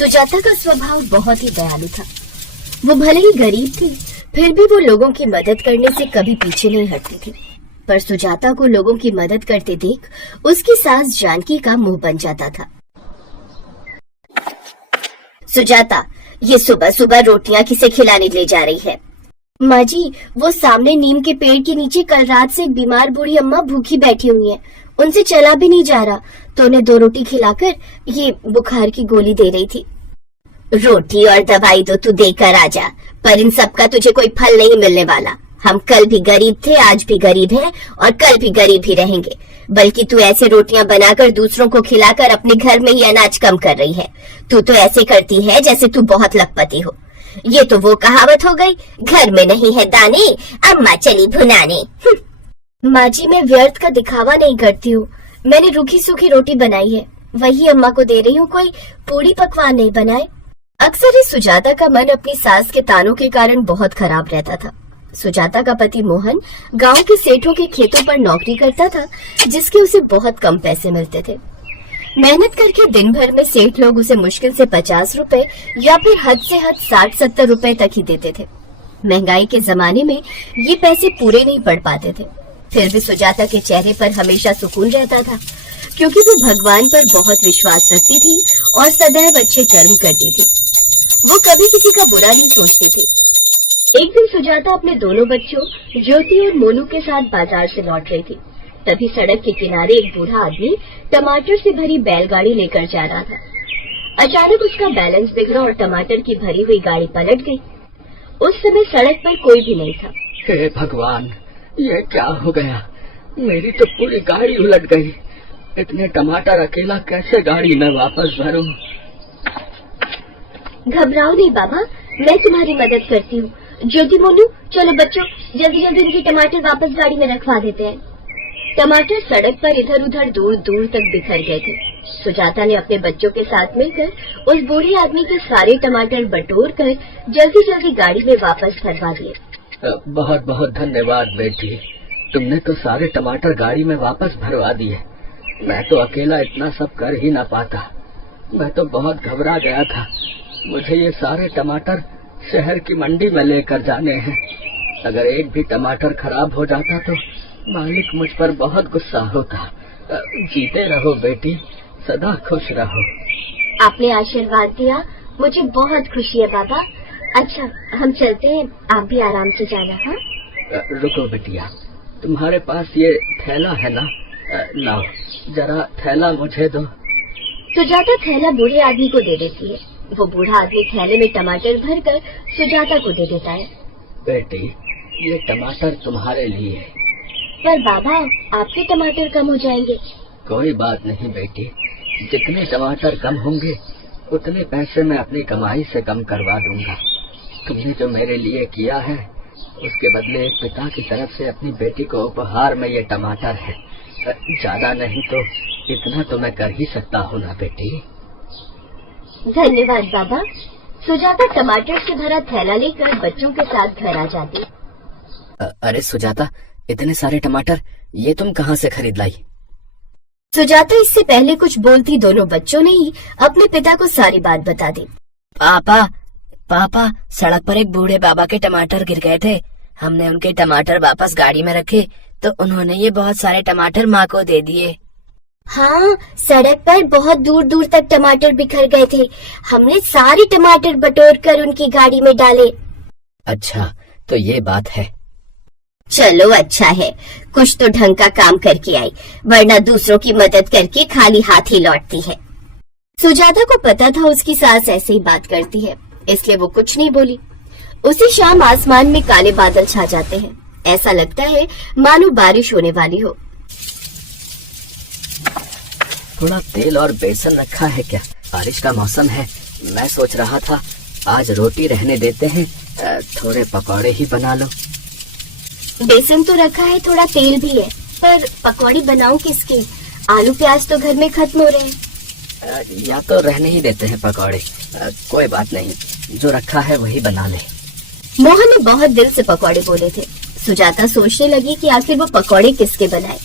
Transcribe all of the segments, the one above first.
सुजाता का स्वभाव बहुत ही दयालु था। वो भले ही गरीब थी, फिर भी वो लोगों की मदद करने से कभी पीछे नहीं हटती थी। पर सुजाता को लोगों की मदद करते देख उसकी सास जानकी का मुंह बन जाता था। सुजाता, ये सुबह सुबह रोटियां किसे खिलाने ले जा रही है? माँ जी, वो सामने नीम के पेड़ के नीचे कल रात से एक बीमार बूढ़ी अम्मा भूखी बैठी हुई हैं। उनसे चला भी नहीं जा रहा, तो उन्हें 2 रोटी खिलाकर ये बुखार की गोली दे रही थी। रोटी और दवाई तो तू देकर आ जा, पर इन सब का तुझे कोई फल नहीं मिलने वाला। हम कल भी गरीब थे, आज भी गरीब हैं और कल भी गरीब ही रहेंगे। बल्कि तू ऐसे रोटियां बनाकर दूसरों को खिलाकर अपने घर में ही अनाज कम कर रही है। तू तो ऐसे करती है जैसे तू बहुत लखपति हो। ये तो वो कहावत हो गई, घर में नहीं है दाने, अम्मा चली भुनाने। माँ जी, मैं व्यर्थ का दिखावा नहीं करती हूँ। मैंने रूखी सूखी रोटी बनाई है, वही अम्मा को दे रही हूँ, कोई पूरी पकवान नहीं बनाए। अक्सर ही सुजाता का मन अपनी सास के तानों के कारण बहुत खराब रहता था। सुजाता का पति मोहन गांव के सेठों के खेतों पर नौकरी करता था, जिसके उसे बहुत कम पैसे मिलते थे। मेहनत करके दिन भर में सेठ लोग उसे मुश्किल से 50 रुपए या फिर हद से हद 60-70 रुपए तक ही देते थे। महंगाई के जमाने में ये पैसे पूरे नहीं पड़ पाते थे। फिर भी सुजाता के चेहरे पर हमेशा सुकून रहता था, क्योंकि वो भगवान पर बहुत विश्वास रखती थी और सदैव अच्छे कर्म करती थी। वो कभी किसी का बुरा नहीं सोचती थी। एक दिन सुजाता अपने दोनों बच्चों ज्योति और मोनू के साथ बाजार से लौट रही थी। तभी सड़क के किनारे एक बूढ़ा आदमी टमाटर से भरी बैलगाड़ी लेकर जा रहा था। अचानक उसका बैलेंस बिगड़ा और टमाटर की भरी हुई गाड़ी पलट गई। उस समय सड़क पर कोई भी नहीं था। हे भगवान, ये क्या हो गया? मेरी तो पूरी गाड़ी उलट गई। इतने टमाटर अकेला कैसे गाड़ी में वापस भरूं? घबराओ नहीं बाबा, मैं तुम्हारी मदद करती हूँ। ज्योति, मोनू, चलो बच्चों, जल्दी जल्दी इनके टमाटर वापस गाड़ी में रखवा देते हैं। टमाटर सड़क पर इधर उधर दूर दूर तक बिखर गए थे। सुजाता ने अपने बच्चों के साथ मिलकर उस बूढ़े आदमी के सारे टमाटर बटोर कर जल्दी जल्दी गाड़ी में वापस भरवा दिए। बहुत बहुत धन्यवाद बेटी, तुमने तो सारे टमाटर गाड़ी में वापस भरवा दिए। मैं तो अकेला इतना सब कर ही ना पाता। मैं तो बहुत घबरा गया था। मुझे ये सारे टमाटर शहर की मंडी में लेकर जाने हैं। अगर एक भी टमाटर खराब हो जाता तो मालिक मुझ पर बहुत गुस्सा होता। जीते रहो बेटी, सदा खुश रहो। आपने आशीर्वाद दिया, मुझे बहुत खुशी है बाबा। अच्छा, हम चलते हैं, आप भी आराम से जाना। हाँ, रुको बिटिया, तुम्हारे पास ये थैला है ना? लाओ जरा थैला मुझे दो। सुजाता थैला बूढ़े आदमी को दे देती है। वो बूढ़ा आदमी थैले में टमाटर भरकर सुजाता को दे देता है। बेटी, ये टमाटर तुम्हारे लिए। पर बाबा, आपके टमाटर कम हो जाएंगे। कोई बात नहीं बेटी, जितने टमाटर कम होंगे उतने पैसे मैं अपनी कमाई से कम करवा दूंगा। तुमने जो मेरे लिए किया है उसके बदले एक पिता की तरफ से अपनी बेटी को उपहार में ये टमाटर है। ज्यादा नहीं तो इतना तो मैं कर ही सकता हूँ ना बेटी। धन्यवाद बाबा। सुजाता टमाटर से भरा थैला लेकर बच्चों के साथ घर आ जाती। अरे सुजाता, इतने सारे टमाटर ये तुम कहाँ से खरीद लाई? सुजाता इससे पहले कुछ बोलती दोनों बच्चों ने ही अपने पिता को सारी बात बता दी। पापा, सड़क पर एक बूढ़े बाबा के टमाटर गिर गए थे। हमने उनके टमाटर वापस गाड़ी में रखे तो उन्होंने ये बहुत सारे टमाटर माँ को दे दिए। हाँ, सड़क पर बहुत दूर दूर तक टमाटर बिखर गए थे। हमने सारे टमाटर बटोर कर उनकी गाड़ी में डाले। अच्छा, तो ये बात है। चलो अच्छा है, कुछ तो ढंग का काम करके आई, वरना दूसरों की मदद करके खाली हाथ ही लौटती है। सुजाता को पता था उसकी सास ऐसे ही बात करती है, इसलिए वो कुछ नहीं बोली। उसी शाम आसमान में काले बादल छा जाते हैं। ऐसा लगता है मानो बारिश होने वाली हो। थोड़ा तेल और बेसन रखा है क्या? बारिश का मौसम है। मैं सोच रहा था आज रोटी रहने देते हैं, थोड़े पकौड़े ही बना लो। बेसन तो रखा है, थोड़ा तेल भी है, पर पकौड़ी बनाऊं किसके? आलू प्याज तो घर में खत्म हो रहे हैं। या तो रहने ही देते हैं पकौड़े। कोई बात नहीं, जो रखा है वही बना ले। मोहन ने बहुत दिल से पकौड़े बोले थे। सुजाता सोचने लगी कि आखिर वो पकौड़े किसके बनाए।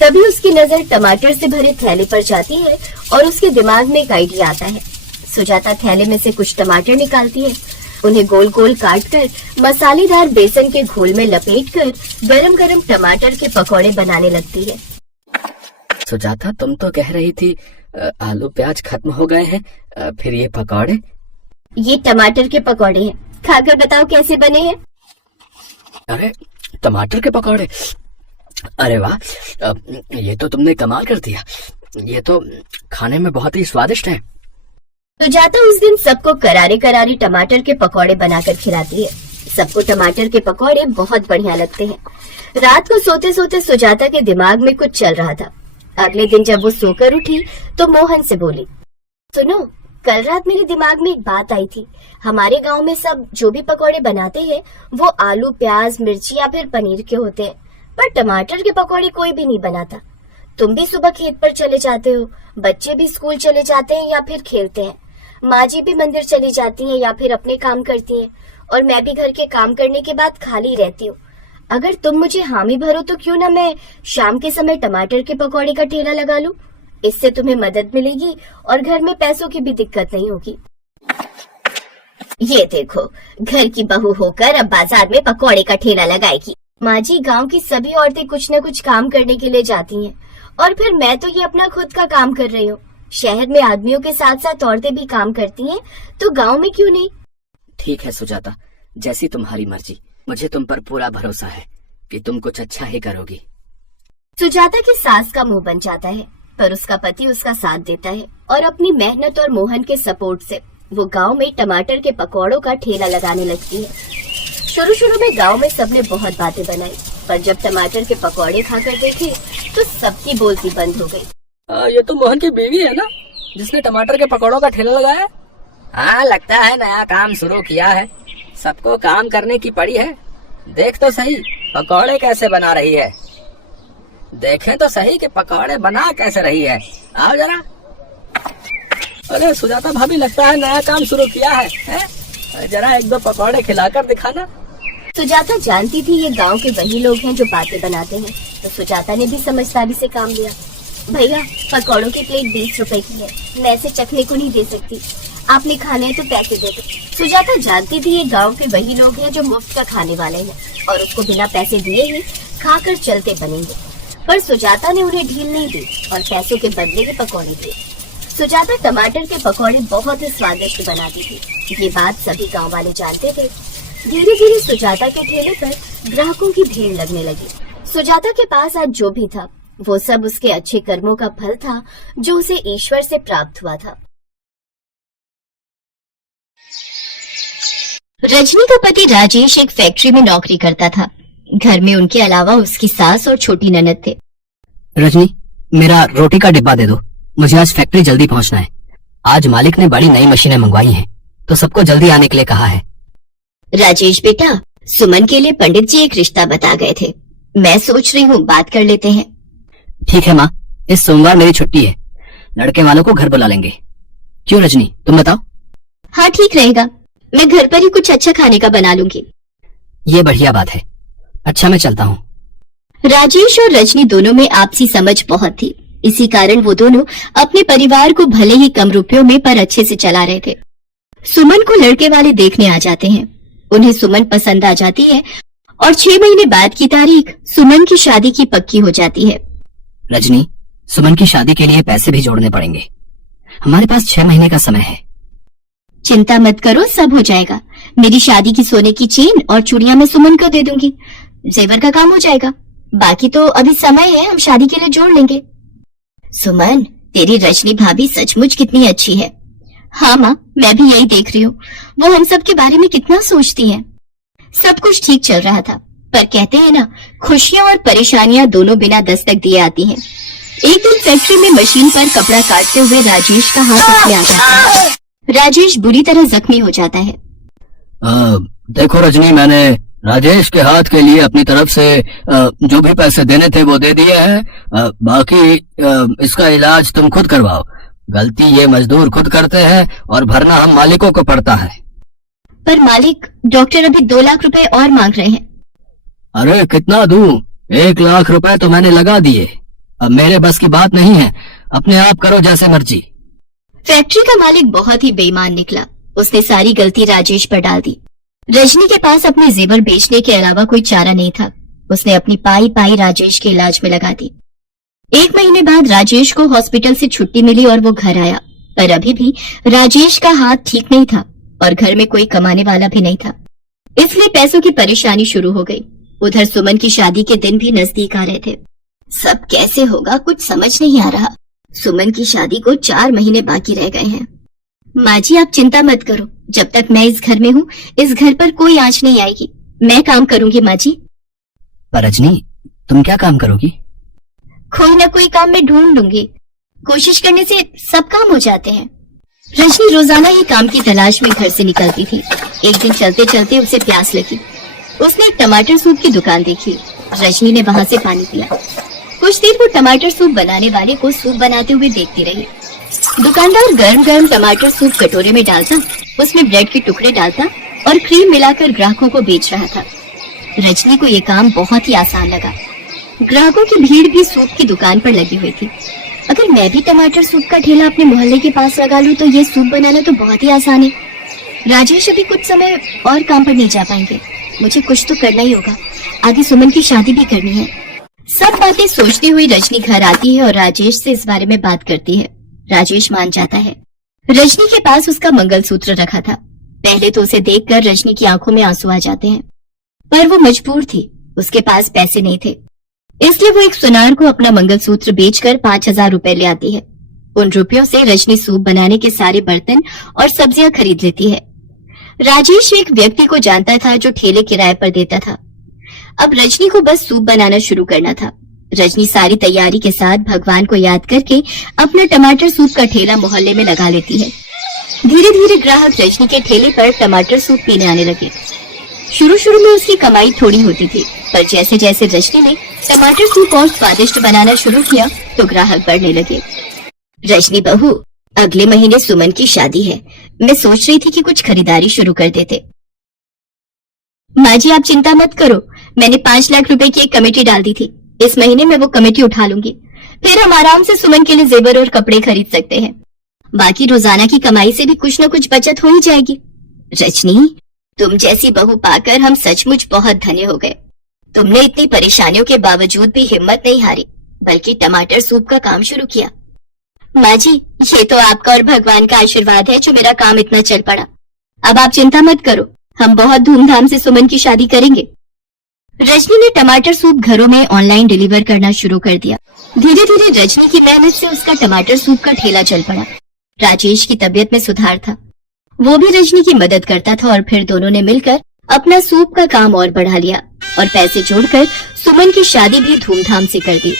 तभी उसकी नजर टमाटर से भरे थैले पर जाती है और उसके दिमाग में एक आइडिया आता है। सुजाता थैले में से कुछ टमाटर निकालती है। उन्हें गोल गोल काट कर मसालेदार बेसन के घोल में लपेट कर गरम गरम टमाटर के पकौड़े बनाने लगती है। सुजाता, तुम तो कह रही थी आलू प्याज खत्म हो गए हैं, फिर ये पकौड़े? ये टमाटर के पकौड़े हैं, खाकर बताओ कैसे बने हैं। अरे टमाटर के पकौड़े, अरे वाह, ये तो तुमने कमाल कर दिया। ये तो खाने में बहुत ही स्वादिष्ट है। सुजाता उस दिन सबको करारे करारे टमाटर के पकौड़े बनाकर खिलाती है। सबको टमाटर के पकौड़े बहुत बढ़िया लगते हैं। रात को सोते सोते सुजाता के दिमाग में कुछ चल रहा था। अगले दिन जब वो सोकर उठी तो मोहन से बोली, सुनो, कल रात मेरे दिमाग में एक बात आई थी। हमारे गांव में सब जो भी पकौड़े बनाते हैं वो आलू प्याज मिर्ची या फिर पनीर के होते हैं, पर टमाटर के पकौड़े कोई भी नहीं बनाता। तुम भी सुबह खेत पर चले जाते हो, बच्चे भी स्कूल चले जाते हैं या फिर खेलते हैं, माँ जी भी मंदिर चली जाती हैं या फिर अपने काम करती हैं, और मैं भी घर के काम करने के बाद खाली रहती हूँ। अगर तुम मुझे हामी भरो तो क्यों ना मैं शाम के समय टमाटर के पकौड़े का ठेला लगा लूं। इससे तुम्हें मदद मिलेगी और घर में पैसों की भी दिक्कत नहीं होगी। ये देखो, घर की बहू होकर अब बाजार में पकौड़े का ठेला लगाएगी। माँ जी, गाँव की सभी औरतें कुछ न कुछ काम करने के लिए जाती हैं, और फिर मैं तो ये अपना खुद का काम कर रही हूँ। शहर में आदमियों के साथ साथ औरतें भी काम करती हैं, तो गांव में क्यों नहीं। ठीक है सुजाता, जैसी तुम्हारी मर्जी। मुझे तुम पर पूरा भरोसा है कि तुम कुछ अच्छा ही करोगी। सुजाता की सास का मुंह बन जाता है, पर उसका पति उसका साथ देता है, और अपनी मेहनत और मोहन के सपोर्ट से वो गांव में टमाटर के पकौड़ों का ठेला लगाने लगती है। शुरू में गांव में सबने बहुत बातें बनाई, पर जब टमाटर के पकौड़े खाकर देखे तो सबकी बोलती बंद हो गई। ये तो मोहन की बीवी है ना, जिसने टमाटर के पकौड़ों का ठेला लगाया? हाँ, लगता है नया काम शुरू किया है। सबको काम करने की पड़ी है। देख तो सही पकौड़े कैसे बना रही है। देखें तो सही कि पकौड़े बना कैसे रही है। आओ जरा। अरे सुजाता भाभी, लगता है नया काम शुरू किया है? जरा एक दो पकौड़े खिलाकर दिखाना। सुजाता जानती थी ये गांव के वही लोग हैं जो बातें बनाते हैं, तो सुजाता ने भी समझदारी से काम लिया। भैया, पकौड़ों की प्लेट 20 रुपए की है, मैं इसे चखने को नहीं दे सकती, आपने खाने हैं तो पैसे दे दो। सुजाता जानती थी ये गांव के वही लोग हैं जो मुफ्त का खाने वाले हैं और उसको बिना पैसे दिए ही खाकर चलते बनेंगे, पर सुजाता ने उन्हें ढील नहीं दी और पैसों के बदले के पकौड़े दिए। सुजाता टमाटर के पकौड़े बहुत ही स्वादिष्ट बनाती थी। ये बात सभी गाँव वाले जानते थे। धीरे धीरे सुजाता के ठेले पर ग्राहकों की भीड़ लगने लगी। सुजाता के पास आज जो भी था वो सब उसके अच्छे कर्मों का फल था, जो उसे ईश्वर से प्राप्त हुआ था। रजनी का पति राजेश एक फैक्ट्री में नौकरी करता था। घर में उनके अलावा उसकी सास और छोटी ननद थे। रजनी, मेरा रोटी का डिब्बा दे दो, मुझे आज फैक्ट्री जल्दी पहुंचना है। आज मालिक ने बड़ी नई मशीनें मंगवाई हैं, तो सबको जल्दी आने के लिए कहा है। राजेश बेटा, सुमन के लिए पंडित जी एक रिश्ता बता गए थे, मैं सोच रही हूँ बात कर लेते हैं। ठीक है माँ, इस सोमवार मेरी छुट्टी है, लड़के वालों को घर बुला लेंगे। क्यों रजनी, तुम बताओ। हाँ ठीक रहेगा, मैं घर पर ही कुछ अच्छा खाने का बना लूंगी। ये बढ़िया बात है। अच्छा, मैं चलता हूँ। राजेश और रजनी दोनों में आपसी समझ बहुत थी, इसी कारण वो दोनों अपने परिवार को भले ही कम रुपयों में पर अच्छे से चला रहे थे। सुमन को लड़के वाले देखने आ जाते हैं, उन्हें सुमन पसंद आ जाती है और 6 महीने बाद की तारीख सुमन की शादी की पक्की हो जाती है। रजनी, सुमन की शादी के लिए पैसे भी जोड़ने पड़ेंगे। हमारे पास 6 महीने का समय है। चिंता मत करो, सब हो जाएगा। मेरी शादी की सोने की चेन और चूड़ियां मैं सुमन को दे दूंगी, जेवर का काम हो जाएगा। बाकी तो अभी समय है, हम शादी के लिए जोड़ लेंगे। सुमन, तेरी रजनी भाभी सचमुच कितनी अच्छी है। हाँ माँ, मैं भी यही देख रही हूँ, वो हम सब के बारे में कितना सोचती हैं। सब कुछ ठीक चल रहा था, पर कहते हैं ना, खुशियाँ और परेशानियां दोनों बिना दस्तक दिए आती हैं। एक दिन फैक्ट्री में मशीन पर कपड़ा काटते हुए राजेश का हाथ उसमें आ जाता है। राजेश बुरी तरह जख्मी हो जाता है। देखो रजनी, मैंने राजेश के हाथ के लिए अपनी तरफ से जो भी पैसे देने थे वो दे दिए हैं। बाकी इसका इलाज तुम खुद करवाओ। गलती ये मजदूर खुद करते हैं और भरना हम मालिकों को पड़ता है। पर मालिक, डॉक्टर अभी 2 लाख रुपए और मांग रहे हैं। अरे कितना दूं? 1 लाख रुपए तो मैंने लगा दिए। अब मेरे बस की बात नहीं है, अपने आप करो जैसे मर्जी। फैक्ट्री का मालिक बहुत ही बेईमान निकला। उसने सारी गलती राजेश पर डाल दी। रजनी के पास अपने जेवर बेचने के अलावा कोई चारा नहीं था। उसने अपनी पाई पाई राजेश के इलाज में लगा दी। 1 महीने बाद राजेश को हॉस्पिटल से छुट्टी मिली और वो घर आया, पर अभी भी राजेश का हाथ ठीक नहीं था और घर में कोई कमाने वाला भी नहीं था, इसलिए पैसों की परेशानी शुरू हो गई। उधर सुमन की शादी के दिन भी नजदीक आ रहे थे। सब कैसे होगा कुछ समझ नहीं आ रहा। सुमन की शादी को 4 महीने बाकी रह गए हैं। माँ जी आप चिंता मत करो, जब तक मैं इस घर में हूँ इस घर पर कोई आंच नहीं आएगी। मैं काम करूंगी माँ जी। पर रजनी, तुम क्या काम करोगी? कोई ना कोई काम मैं ढूंढ लूंगी। कोशिश करने से सब काम हो जाते हैं। रजनी रोजाना ही काम की तलाश में घर से निकलती थी। एक दिन चलते चलते उसे प्यास लगी। उसने एक टमाटर सूप की दुकान देखी। रजनी ने वहाँ से पानी पिया। कुछ देर वो टमाटर सूप बनाने वाले को सूप बनाते हुए देखती रही। दुकानदार गर्म गर्म टमाटर सूप कटोरे में डालता, उसमें ब्रेड के टुकड़े डालता और क्रीम मिलाकर ग्राहकों को बेच रहा था। रजनी को ये काम बहुत ही आसान लगा। ग्राहकों की भीड़ भी सूप की दुकान पर लगी हुई थी। अगर मैं भी टमाटर सूप का ठेला अपने मोहल्ले के पास लगा लूं तो ये सूप बनाना तो बहुत ही आसान है। राजेश अभी कुछ समय और काम पर नहीं जा पाएंगे। मुझे कुछ तो करना ही होगा। आगे सुमन की शादी भी करनी है। सब बातें सोचती हुई रजनी घर आती है और राजेश से इस बारे में बात करती है। राजेश मान जाता है। रजनी के पास उसका मंगलसूत्र रखा था। पहले तो उसे देखकर रजनी की आंखों में आंसू आ जाते हैं, पर वो मजबूर थी। उसके पास पैसे नहीं थे, इसलिए वो एक सुनार को अपना मंगलसूत्र बेचकर 5,000 रुपए ले आती है। उन रुपयों से रजनी सूप बनाने के सारे बर्तन और सब्जियां खरीद लेती है। राजेश एक व्यक्ति को जानता था जो ठेले किराए पर देता था। अब रजनी को बस सूप बनाना शुरू करना था। रजनी सारी तैयारी के साथ भगवान को याद करके अपना टमाटर सूप का ठेला मोहल्ले में लगा लेती है। धीरे धीरे ग्राहक रजनी के ठेले पर टमाटर सूप पीने आने लगे। शुरू शुरू में उसकी कमाई थोड़ी होती थी, पर जैसे जैसे रजनी ने टमाटर सूप और स्वादिष्ट बनाना शुरू किया तो ग्राहक बढ़ने लगे। रजनी बहू, अगले महीने सुमन की शादी है। मैं सोच रही थी कि कुछ खरीदारी शुरू कर देते। माँ जी आप चिंता मत करो, मैंने 5 लाख रुपए की एक कमेटी डाल दी थी। इस महीने मैं वो कमेटी उठा लूंगी, फिर हम आराम से सुमन के लिए जेवर और कपड़े खरीद सकते हैं। बाकी रोजाना की कमाई से भी कुछ न कुछ बचत हो ही जाएगी। रजनी, तुम जैसी बहू पाकर हम सचमुच बहुत धन्य हो गए। तुमने इतनी परेशानियों के बावजूद भी हिम्मत नहीं हारी, बल्कि टमाटर सूप का काम शुरू किया। माँ जी, ये तो आपका और भगवान का आशीर्वाद है जो मेरा काम इतना चल पड़ा। अब आप चिंता मत करो, हम बहुत धूमधाम से सुमन की शादी करेंगे। रजनी ने टमाटर सूप घरों में ऑनलाइन डिलीवर करना शुरू कर दिया। धीरे धीरे रजनी की मेहनत से उसका टमाटर सूप का ठेला चल पड़ा। राजेश की तबीयत में सुधार था, वो भी रजनी की मदद करता था और फिर दोनों ने मिलकर अपना सूप का काम और बढ़ा लिया और पैसे जोड़कर सुमन की शादी भी धूमधाम से कर दी।